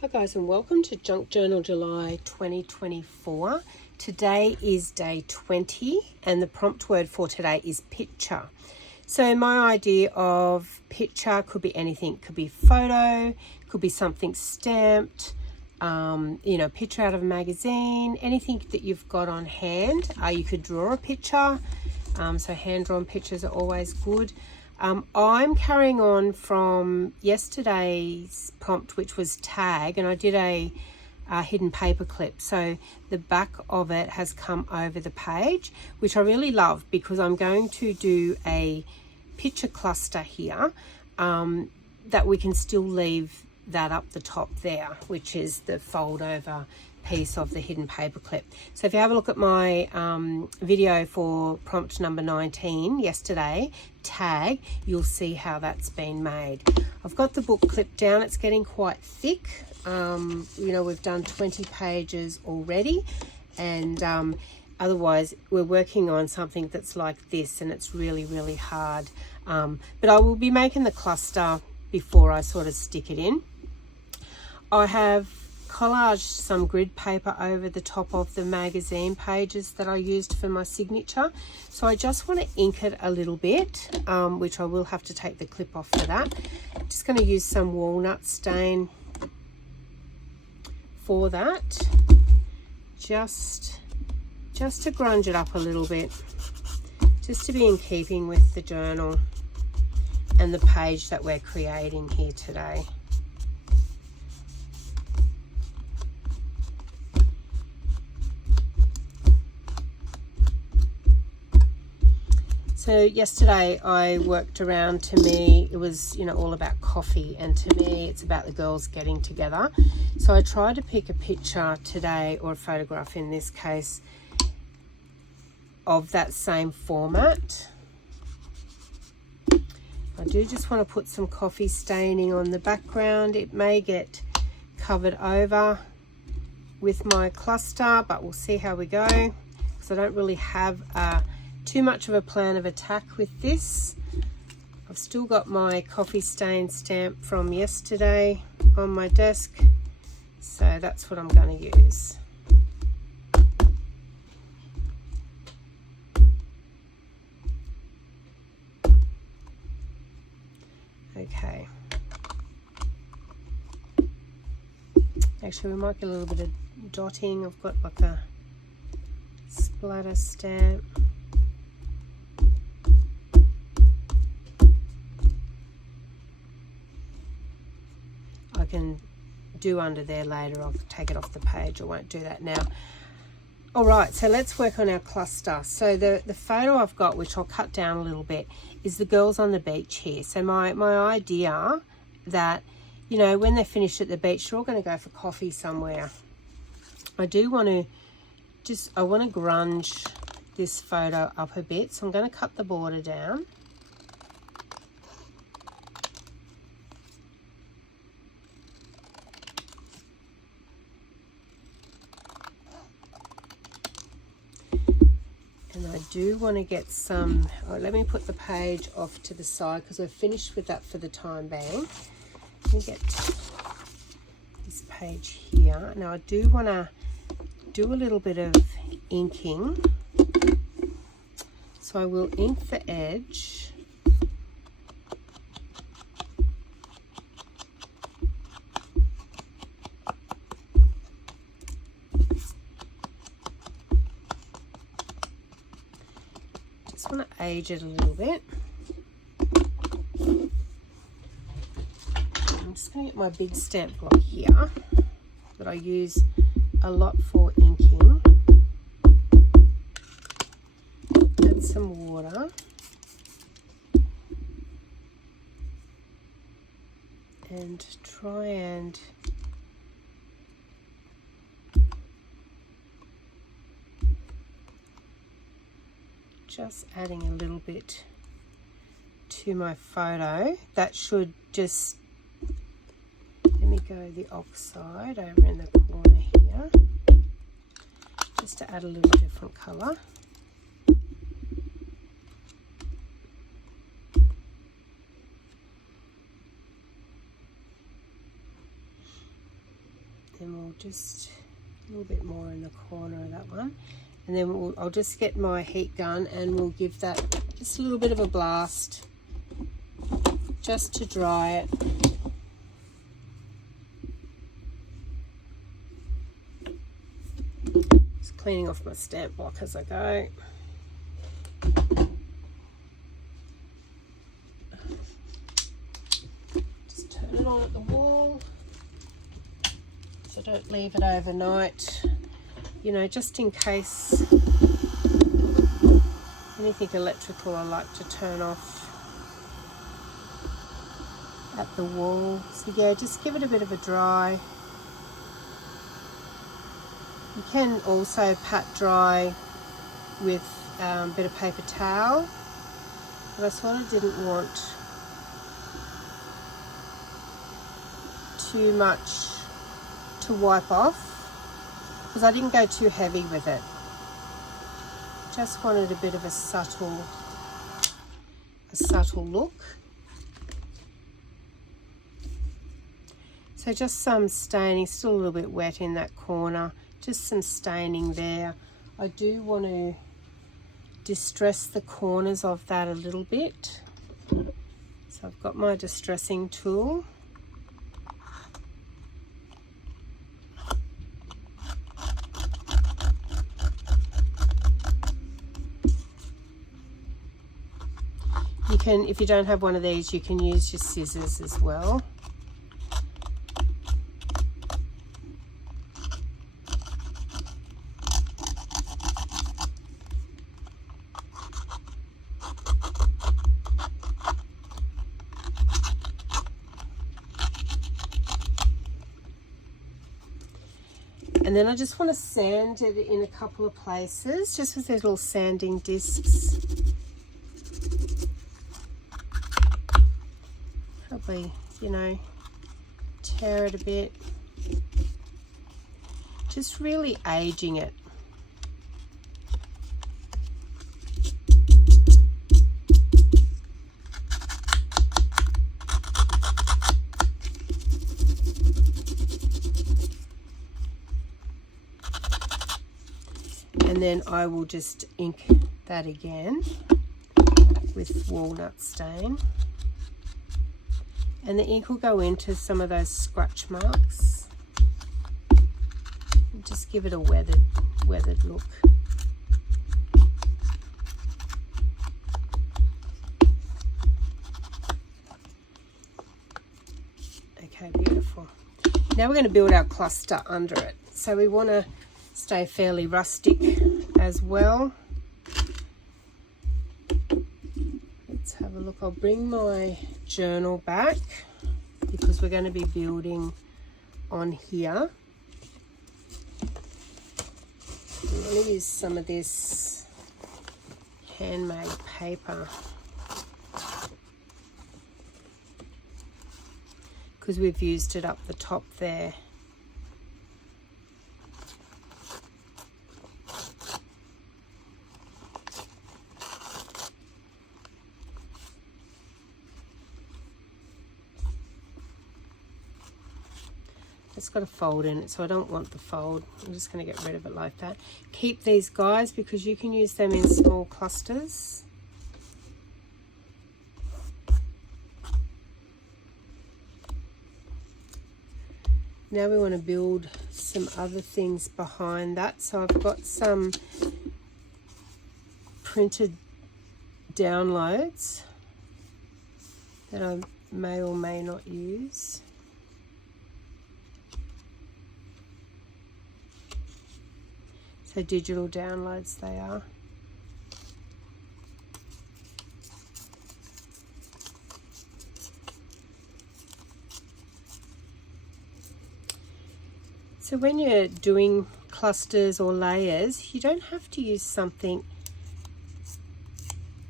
Hi guys, and welcome to Junk Journal July 2024. Today is day 20 and the prompt word for today is picture. So my idea of picture could be anything. Could be photo, could be something stamped, picture out of a magazine, anything that you've got on hand. You could draw a picture, so hand-drawn pictures are always good. I'm carrying on from yesterday's prompt, which was tag, and I did a hidden paper clip. So the back of it has come over the page, which I really love because I'm going to do a picture cluster here that we can still leave that up the top there, which is the fold over piece of the hidden paper clip. So if you have a look at my video for prompt number 19 yesterday, tag, you'll see how that's been made. I've got the book clipped down. It's getting quite thick. We've done 20 pages already, and otherwise we're working on something that's like this, and it's really hard. But I will be making the cluster before I sort of stick it in. I have collaged some grid paper over the top of the magazine pages that I used for my signature. So I just want to ink it a little bit, which I will have to take the clip off for that. I'm just going to use some walnut stain for that, just to grunge it up a little bit, just to be in keeping with the journal and the page that we're creating here today. So yesterday I worked around, to me it was all about coffee, and to me it's about the girls getting together. So I tried to pick a picture today, or a photograph in this case, of that same format. I do just want to put some coffee staining on the background. It may get covered over with my cluster, but we'll see how we go, because I don't really have too much of a plan of attack with this. I've still got my coffee stain stamp from yesterday on my desk, so that's what I'm going to use. Okay. Actually, we might get a little bit of dotting. I've got like a splatter stamp. I can do under there later. I'll take it off the page. I won't do that now. All right, so let's work on our cluster. So the photo I've got, which I'll cut down a little bit, is the girls on the beach here. So my idea that, when they're finished at the beach, they're all going to go for coffee somewhere. I do want to I want to grunge this photo up a bit. So I'm going to cut the border down. And I do want to get some, let me put the page off to the side because we're finished with that for the time being. Let me get this page here. Now I do want to do a little bit of inking. So I will ink the edge. I want to age it a little bit. I'm just going to get my big stamp block here that I use a lot for inking. Add some water. And try and just adding a little bit to my photo. That should just, let me go the oxide over in the corner here, just to add a little different colour. Then we'll just a little bit more in the corner of that one. And then I'll just get my heat gun and we'll give that just a little bit of a blast just to dry it. Just cleaning off my stamp block as I go. Just turn it on at the wall so don't leave it overnight, you know, just in case anything electrical I like to turn off at the wall. So yeah, just give it a bit of a dry. You can also pat dry with a bit of paper towel, but I sort of didn't want too much to wipe off because I didn't go too heavy with it. Just wanted a bit of a subtle look. So just some staining, still a little bit wet in that corner, just some staining there. I do want to distress the corners of that a little bit. So I've got my distressing tool. You can, if you don't have one of these, you can use your scissors as well. And then I just want to sand it in a couple of places, just with these little sanding discs. Probably, you know, tear it a bit. Just really aging it. And then I will just ink that again with walnut stain. And the ink will go into some of those scratch marks. And just give it a weathered look. Okay, beautiful. Now we're going to build our cluster under it. So we want to stay fairly rustic as well. Let's have a look. I'll bring my journal back because we're going to be building on here. I'm going to use some of this handmade paper because we've used it up the top there. It's got a fold in it, so I don't want the fold. I'm just going to get rid of it like that. Keep these guys because you can use them in small clusters. Now we want to build some other things behind that. So I've got some printed downloads that I may or may not use. So digital downloads they are. So when you're doing clusters or layers, you don't have to use something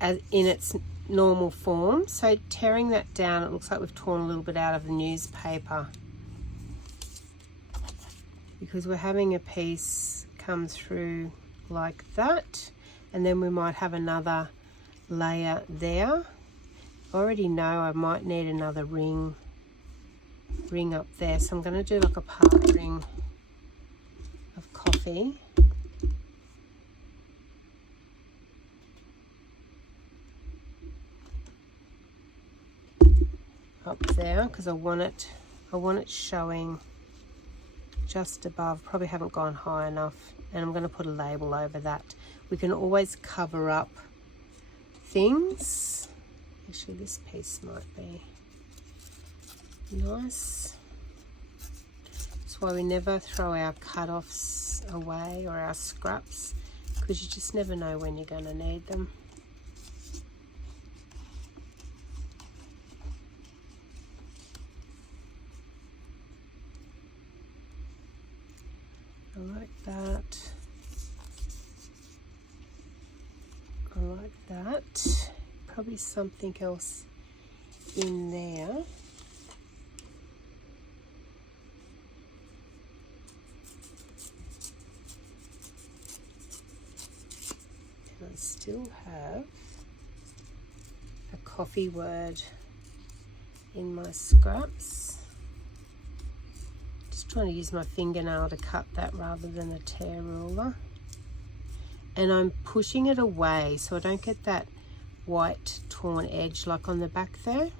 as in its normal form. So tearing that down, it looks like we've torn a little bit out of the newspaper because we're having a piece come through like that, and then we might have another layer there. I already know I might need another ring ring up there. So I'm going to do like a part ring of coffee. Up there, because I want it showing just above. Probably haven't gone high enough, and I'm going to put a label over that. We can always cover up things. Actually, this piece might be nice. That's why we never throw our cut-offs away or our scraps, because you just never know when you're going to need them. I like that. I like that. Probably something else in there. And I still have a coffee word in my scraps. Just trying to use my fingernail to cut that rather than a tear ruler. And I'm pushing it away so I don't get that white torn edge like on the back there.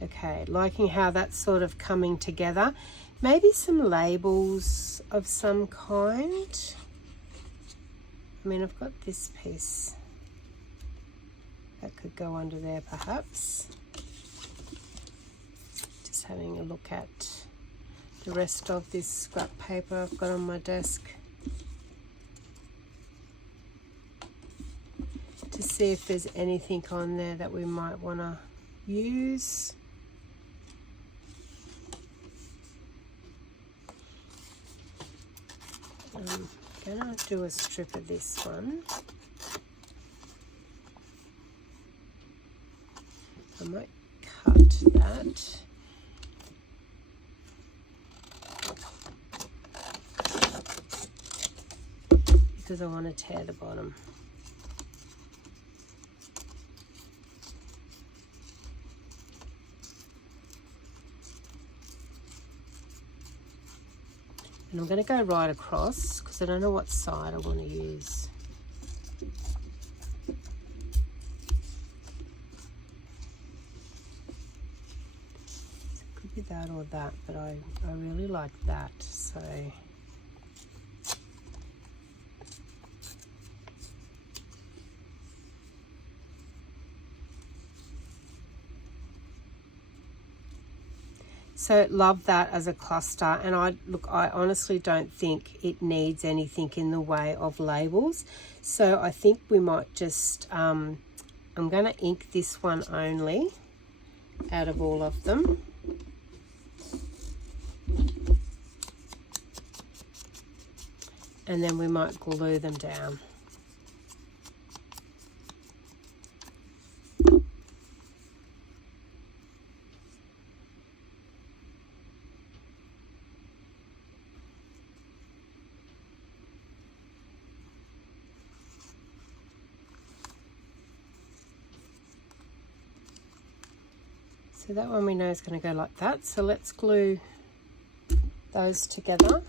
Okay, liking how that's sort of coming together. Maybe some labels of some kind. I mean, I've got this piece that could go under there perhaps. Just having a look at the rest of this scrap paper I've got on my desk to see if there's anything on there that we might want to use. I'm going to do a strip of this one. I might cut that. Because I want to tear the bottom. And I'm going to go right across because I don't know what side I want to use. So it could be that or that, but I really like that. So love that as a cluster, and I honestly don't think it needs anything in the way of labels. So I think we might just, I'm going to ink this one only out of all of them. And then we might glue them down. So that one we know is going to go like that. So let's glue those together.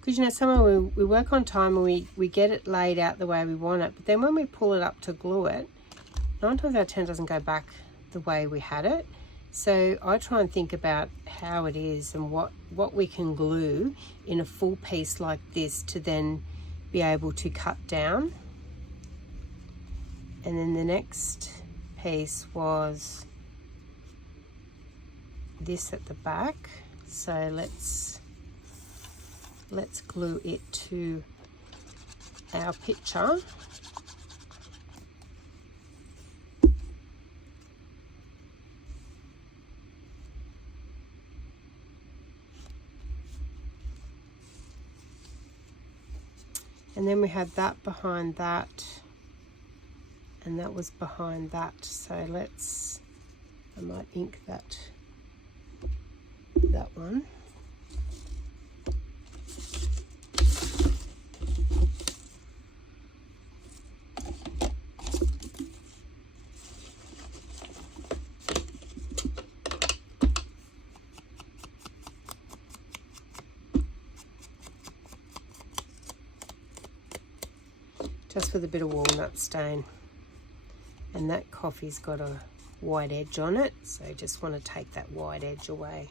Because, you know, somewhere we work on time and we get it laid out the way we want it, but then when we pull it up to glue it, 9 times out of 10 doesn't go back the way we had it. So I try and think about how it is and what we can glue in a full piece like this to then be able to cut down. And then the next piece was this at the back. So let's let's glue it to our picture. And then we had that behind that, and that was behind that. So I might ink that one. Just with a bit of walnut stain. And that coffee's got a white edge on it, so I just want to take that white edge away.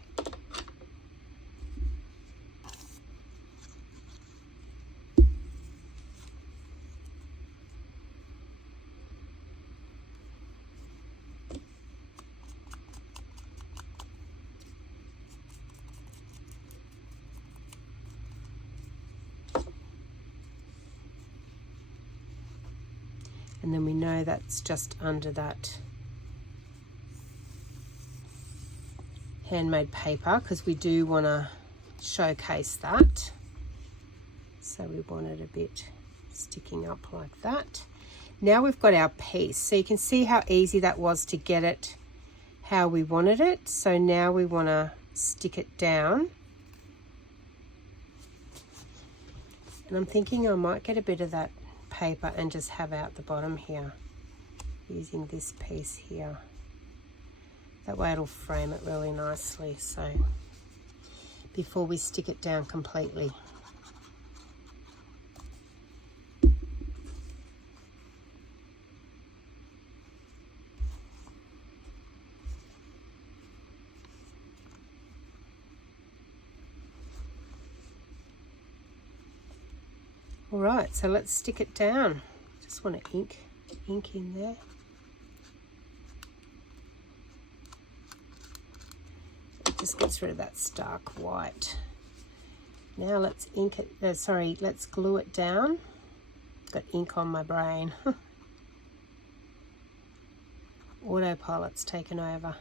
And then we know that's just under that handmade paper, because we do want to showcase that. So we want it a bit sticking up like that. Now we've got our piece. So you can see how easy that was to get it how we wanted it. So now we want to stick it down. And I'm thinking I might get a bit of that paper and just have out the bottom here using this piece here. That way it'll frame it really nicely, so before we stick it down completely. All right, so let's stick it down. Just want to ink in there. It just gets rid of that stark white. Now let's ink it, let's glue it down. Got ink on my brain. Autopilot's taken over.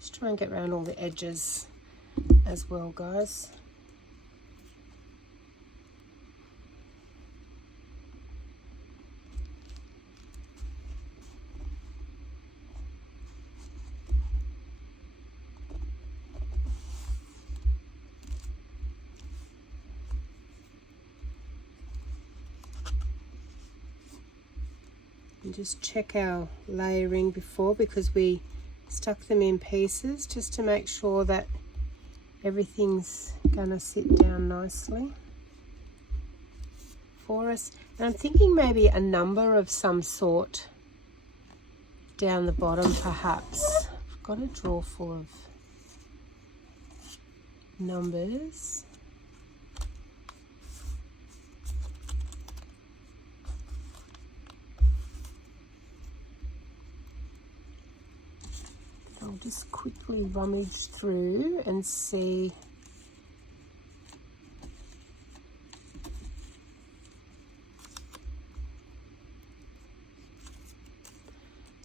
Just try and get around all the edges as well, guys. And just check our layering before, because we stuck them in pieces, just to make sure that everything's gonna sit down nicely for us. And I'm thinking maybe a number of some sort down the bottom, perhaps. I've got a drawer full of numbers. I'll just quickly rummage through and see.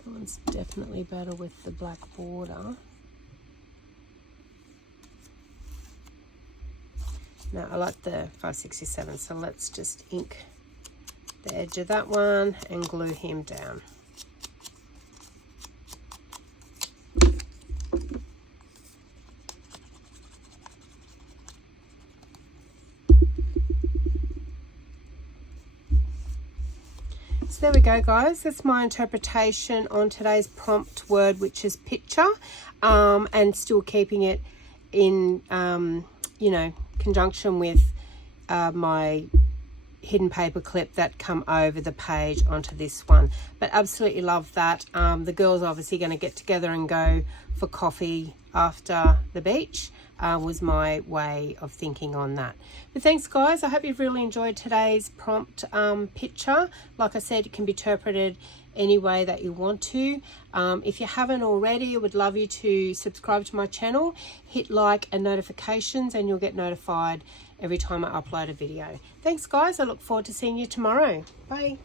That one's definitely better with the black border. Now I like the 567, so let's just ink the edge of that one and glue him down. So there we go, guys. That's my interpretation on today's prompt word, which is picture, and still keeping it in, you know, conjunction with my hidden paper clip that come over the page onto this one. But absolutely love that. The girls are obviously going to get together and go for coffee after the beach, was my way of thinking on that. But thanks guys, I hope you've really enjoyed today's prompt picture. Like I said, it can be interpreted any way that you want to. If you haven't already, I would love you to subscribe to my channel, hit like and notifications, and you'll get notified every time I upload a video. Thanks guys, I look forward to seeing you tomorrow. Bye.